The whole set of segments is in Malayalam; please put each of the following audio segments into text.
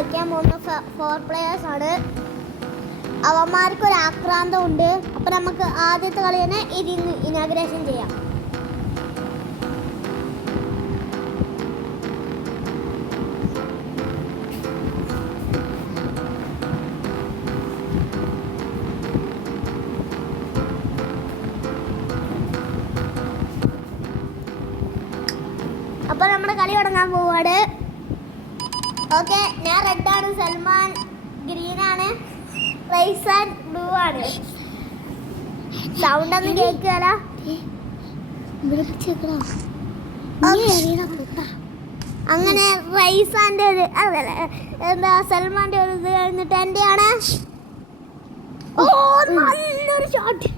കളിക്കാൻ പോകുന്ന 4 players ആണ്. അവന്മാർക്ക് ഒരു ആക്രാന്തം ഉണ്ട്. അപ്പൊ നമുക്ക് ആദ്യത്തെ കളി തന്നെ ഇതിന് ഇനാഗ്രേഷൻ ചെയ്യാം. അപ്പൊ നമ്മുടെ കളി തുടങ്ങാൻ പോവാണ്. ഓക്കെ, ഞാൻ റെഡ് ആണ്, സൽമാൻ ഗ്രീൻ ആണ്, റൈസാൻ ബ്ലൂ ആണ്. സൗണ്ട് ഒന്നും കേൾക്കുകയല്ല. അങ്ങനെ റൈസാന്റെ ഒരു എന്താ സൽമാന്റെ ഒരു ഇത് കഴിഞ്ഞിട്ട് എൻ്റെ ആണ്. ഓ നല്ലൊരു ഷോട്ട്,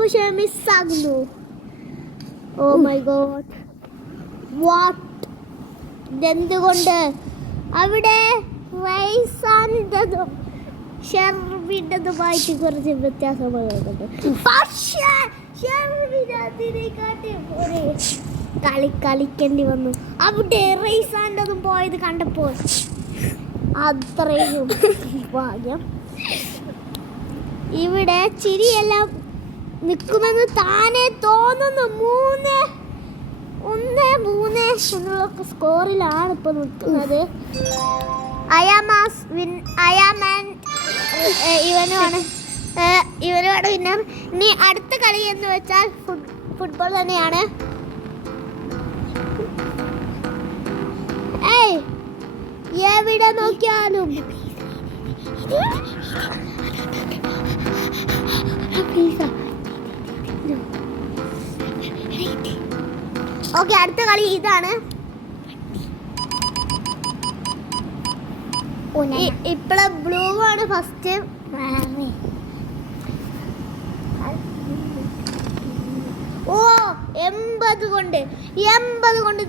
പക്ഷേ മിസ്സാകുന്നു. ഓ മൈ ഗോഡ്, വാട്ട്, ഇതെന്തുകൊണ്ട്? അവിടെ റൈസാൻ്റെതും ഷെർവിൻ്റെതുമായിട്ട് കുറച്ച് വ്യത്യാസങ്ങളുണ്ട്. പക്ഷേ ഷെർവിനതിനെക്കാട്ടി ഒരു കളിക്കേണ്ടി വന്നു. അവിടെ റൈസാൻ്റെതും പോയത് കണ്ടപ്പോൾ അത്രയും ഭാഗ്യം. ഇവിടെ ചിരിയെല്ലാം നിൽക്കുമെന്ന് താനെ തോന്നുന്നു. 3-1 എന്നുള്ള സ്കോറിലാണ് ഇപ്പോൾ നിൽക്കുന്നത്. ഇവനുമാണ് വിന്നർ. ഇനി അടുത്ത കളി എന്ന് വെച്ചാൽ ഫുട്ബോൾ തന്നെയാണ്. എവിടെ നോക്കിയാലും ഓക്കെ, അടുത്ത കളി ഇതാണ്. ഇപ്പളെ ബ്ലൂ ആണ് ഫസ്റ്റ്. ഓ 80 കൊണ്ട്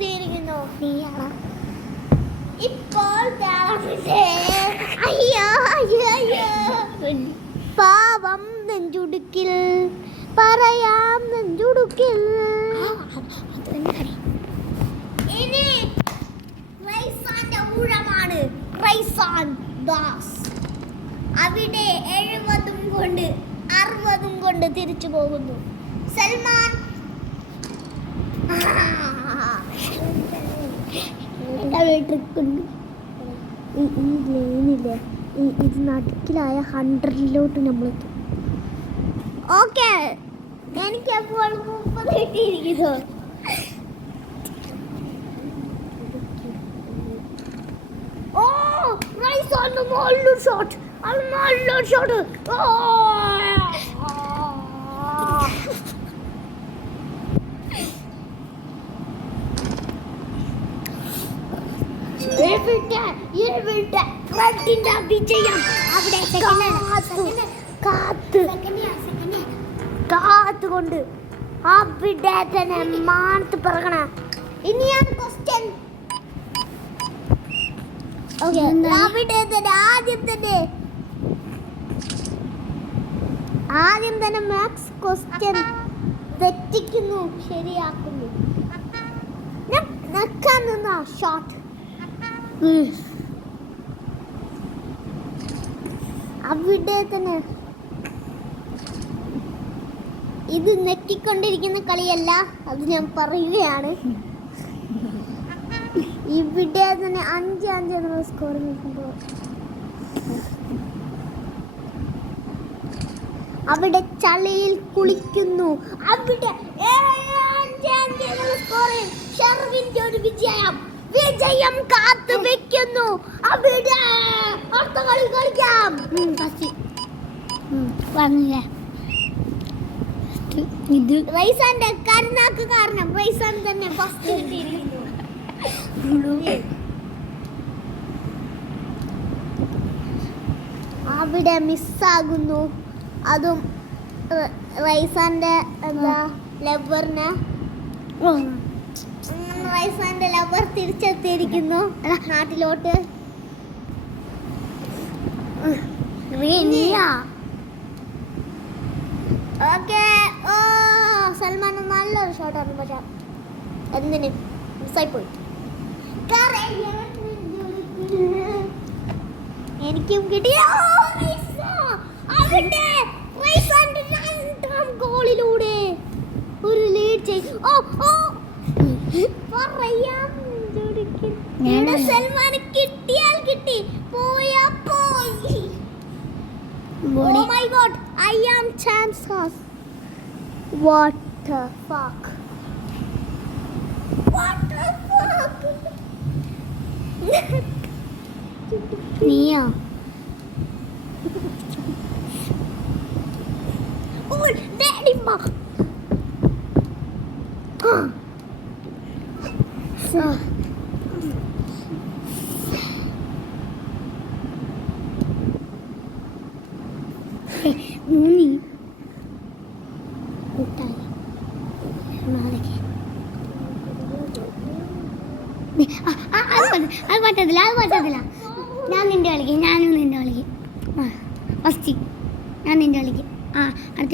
തീരുന്നു. ഇപ്പോൾ പാവം നെഞ്ചുടുക്കിൽ പറയാം നെഞ്ചുടുക്കിൽ. ഇനി റൈസാന്റെ ഊഴമാണ്. റൈസാൻ ദാസ് അവിടെ 70 കൊണ്ട് 60 കൊണ്ട് തിരിച്ചു പോകുന്നു. സൽമാൻ ട്രിക്കുണ്ട്. ഈ ലൈനില്ലേ, ഇത് നടുക്കിലായ 100-ലോട്ട് നമ്മളെത്തും. ഓക്കെ, എനിക്ക് അപ്പോൾ 30 കിട്ടിയിരിക്കുന്നു. ഓ റൈസാന്റെ നല്ലൊരു ഷോട്ട്. വിജയം അവിടെ കാത്തുകൊണ്ട് അവിടെ തന്നെ മാനത്ത് പിറകണ. ഇനിയാണ് ക്വസ്റ്റ്യൻ. ആദ്യം തന്നെ മാക്സ് ക്വസ്റ്റ്യൻ തെറ്റിക്കുന്നു, ശരിയാക്കുന്നു. നക്കാൻ നിന്ന ഷോട്ട് അവിടെ തന്നെ. ഇത് നെക്കിക്കൊണ്ടിരിക്കുന്ന കളിയല്ല, അത് ഞാൻ പറയുകയാണ്. ഇവിടെ തന്നെ 5-5 എന്നുള്ള സ്കോർ നിൽക്കുമ്പോൾ അവിടെ ചളിയിൽ കുളിക്കുന്നു. അവിടെ 5-5 എന്നുള്ള സ്കോറിൽ ഷെർവിന്റെ ഒരു വിജയം കാത്തു വെക്കുന്നു. അവിടെ അടുത്ത കളി കളിക്കാം. ഇത് റൈസാന്റെ കരുനാക്ക് കാരണം റൈസാൻ തന്നെ ഫസ്റ്റ് എത്തിയിരിക്കുന്നു. അവിടെ മിസ്സാകുന്നു. അതും റൈസാന്റെ എന്താ ലവറിനെ. റൈസാന്റെ ലവർ തിരിച്ചെത്തിയിരിക്കുന്നു നാട്ടിലോട്ട്. ഓക്കെ, ഓ സൽമാൻ നല്ലൊരു ഷോട്ടാണ്, പക്ഷെ എന്തിന് മിസ്സായി പോയി. എനിക്കും കിട്ടി. അവിടെ റൈസാന്റെ രണ്ടാം ഗോളിലൂടെ ഒരു ലീഡ് ചെയ്തു. സൽമാന് കിട്ടിയാൽ കിട്ടി, പോയാ പോയി. Oh my god, I am chances. What the fuck? What the fuck? Nia. Oh, daddy fuck. മൂന്നി കൂട്ടായി അത് പറ്റത്തില്ല. ഞാനും നിന്റെ കളിക്കും. ഫസ്റ്റ് ഞാൻ നിന്റെ കളിക്കും. അടുത്ത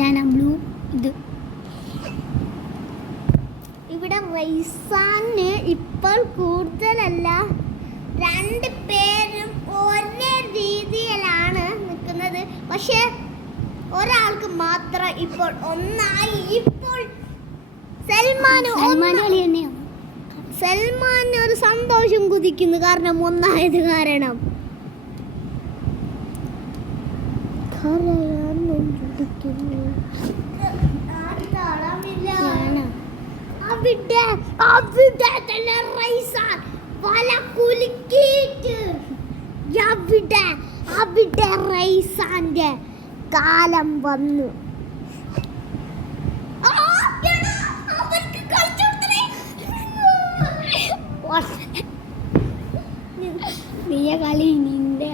ഞാൻ ആ ബ്ലൂ ഇത്. ഇവിടെ റൈസാന് ഇപ്പോൾ കൂടുതലല്ല, രണ്ട് പേരും ഒരേ രീതിയിലാണ് നിൽക്കുന്നത്. പക്ഷെ ഒരാൾക്ക് മാത്രം ഇപ്പോൾ ഒന്നായി. ഇപ്പോൾ സൽമാൻ ഒരു സന്തോഷം കുതിക്കുന്നു, കാരണം ഒന്നായത് കാരണം. അവിടെ തന്നെ റൈസാൻ വല കുലുക്കിയിട്ട് അവിടെ റൈസാന്റെ കാലം വന്നു. നീയ കളി നിന്റെ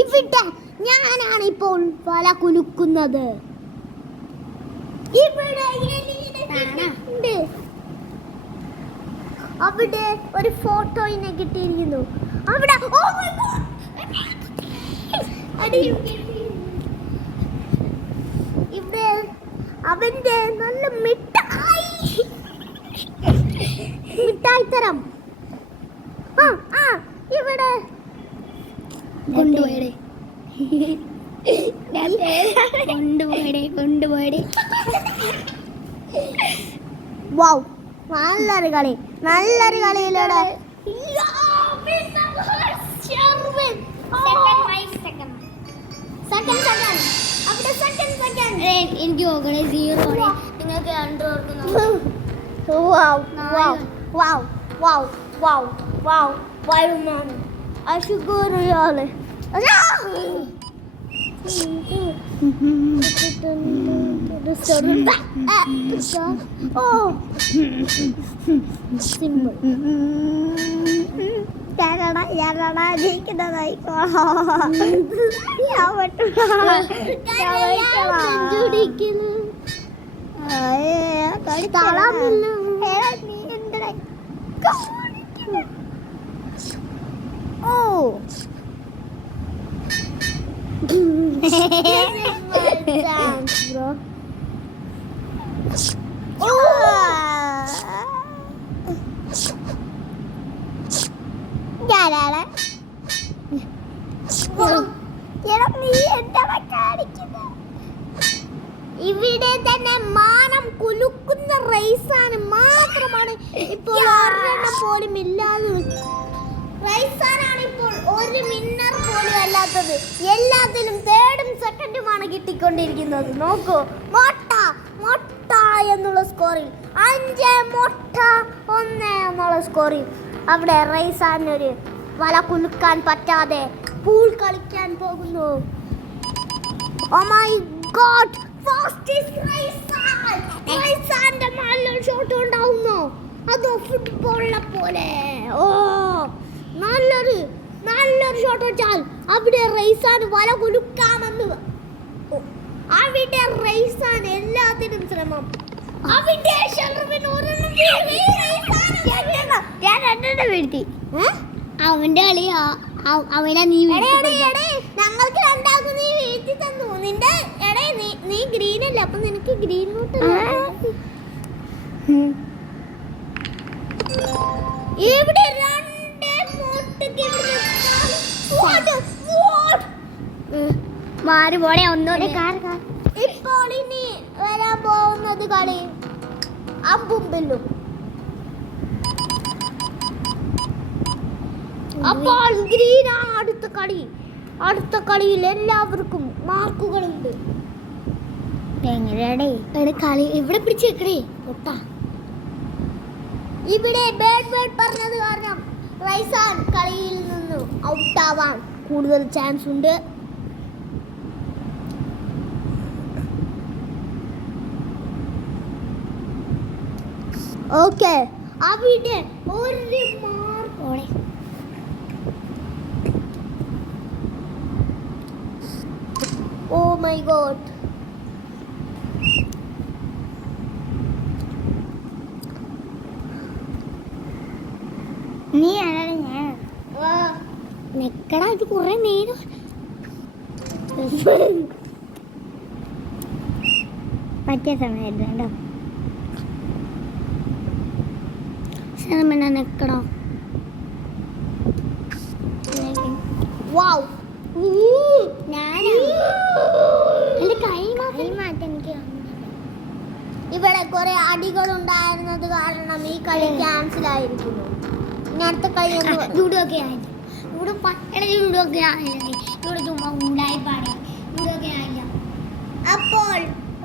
ഇവിടെ ഞാനാണ് ഇപ്പോൾ വല കുലുക്കുന്നത്. അവിടെ ഒരു ഫോട്ടോയിനെ കിട്ടിയിരിക്കുന്നു. അവിടെ ഇവിടെ അവന്റെ നല്ല മിഠായി തരം. ഇവിടെ കൊണ്ടുപോയടേ. വൗ, നല്ലൊരു കളിയിലൂടെ എനിക്ക് നോക്കണേ 0 നിങ്ങൾക്ക് 2 അശുഗോറിയാള് bro. ഇവിടെ തന്നെ മാനം കുലുക്കുന്ന റൈസാന് മാത്രമാണ് ഇപ്പോൾ ഒരെണ്ണം പോലും ഇല്ലാതെ. റൈസാനാണ് ഇപ്പോൾ ഒരു മിന്നർ പോലും അല്ലാത്തത്. എല്ലാത്തിലും 3rd സെക്കൻഡുമാണ് കിട്ടിക്കൊണ്ടിരിക്കുന്നത്. നോക്കൂ, മൊട്ട എന്നുള്ള സ്കോറിൽ 5-1 എന്നുള്ള സ്കോറിൽ അവിടെ റൈസാനൊരു വല കുലുക്കാൻ പറ്റാതെ പൂൾ കളിക്കാൻ പോകുന്നു. ഓ മൈ ഗോഡ്, റൈസാന്റെ നല്ലൊരു ഷോട്ട് ഉണ്ടാവുന്നു. അതോ ഫുട്ബോളിനെ പോലെ. നല്ലൊരു ഷോട്ട് വെച്ചാൽ അവിടെ റൈസാൻ വല കുലുക്കാമെന്ന്. അവിടെ റൈസാൻ എല്ലാത്തിനും ശ്രമം. അവിടെ അവന്റെ കളി അവനെ നീ ഞങ്ങൾക്ക് രണ്ടാക്കും നീ വീട്ടിൽ തന്നു നിന്റെ നീ ഗ്രീൻ അല്ലേ അപ്പൊ നിനക്ക് ഗ്രീൻ ഇവിടെ മാറി പോടെ ഒന്നോടെ ഇപ്പോൾ ഇനി വരാൻ പോകുന്നത് കളി അമ്പും അപ്പോൾ ഗ്രീൻ ആണ് അടുത്ത കളിയിൽ എല്ലാവർക്കും മാർക്കുകളുണ്ട്. എങ്ങനെയാടേ കളി ഇവിടെ പിടിച്ച് വെക്കണേ പൊട്ടാ. ഇവിടെ ബേഡ് പറഞ്ഞത് കാരണം റൈസാൻ കളിയിൽ നിന്ന് ഔട്ടാവാൻ കൂടുതൽ ചാൻസ് ഉണ്ട്. ഓക്കെ അവിടെ ഒരു മാർക്കോടെ ഓ മൈ ഗോഡ് നീ ആരാണ് ഞാൻ നിക്കടാ ഇത് കുറെ നേരം പറ്റിയ സമയമായിരുന്നു കേട്ടോ. നിക്കടോ വൗ ഇവിടെ കുറെ അടികൾ ഉണ്ടായിരുന്നത് കാരണം ഈ കളി ക്യാൻസൽ ആയിരിക്കുന്നു. ഇനി അടുത്ത കളി ലൂഡോ ഒക്കെ ആയിട്ട് ലൂഡോ ഒക്കെ ആയില്ലേ ഇവിടെ ചുമ്മാ ഉണ്ടായി പാടി ലൂഡോ ഒക്കെ ആയില്ല. അപ്പോൾ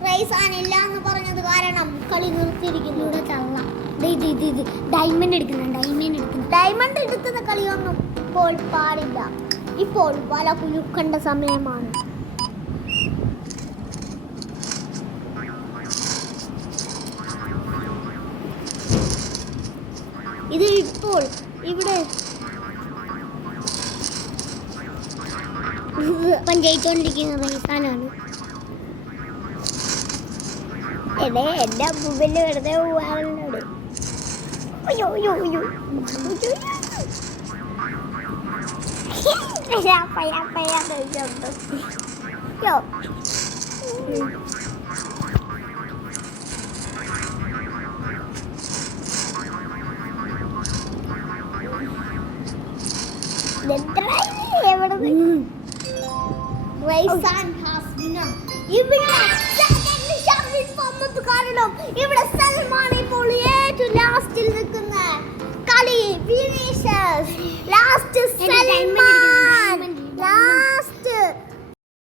റൈസാൻ ഇല്ല എന്ന് പറഞ്ഞത് കാരണം കളി നിർത്തിയിരിക്കുന്നു. ഇവിടെ തള്ള ഇത് ഡയമണ്ട് എടുക്കുന്ന കളിയൊന്നും ഇപ്പോൾ പാടില്ല. ഇപ്പോൾ വല കുലുക്കേണ്ട സമയമാണ്. ഇത് ഇപ്പോൾ ഇവിടെ ജയിച്ചോണ്ടിരിക്കുന്ന റൈസാനാണ്. എന്റെ മുമ്പിൽ വെറുതെ പോവാറുണ്ട്. അയ്യോ അയ്യോ അയ്യോ ഇവിടെ സൽമാൻ ഇപ്പോൾ ഏറ്റവും ലാസ്റ്റിൽ നിൽക്കുന്ന കളി ലാസ്റ്റ് സൽമാൻ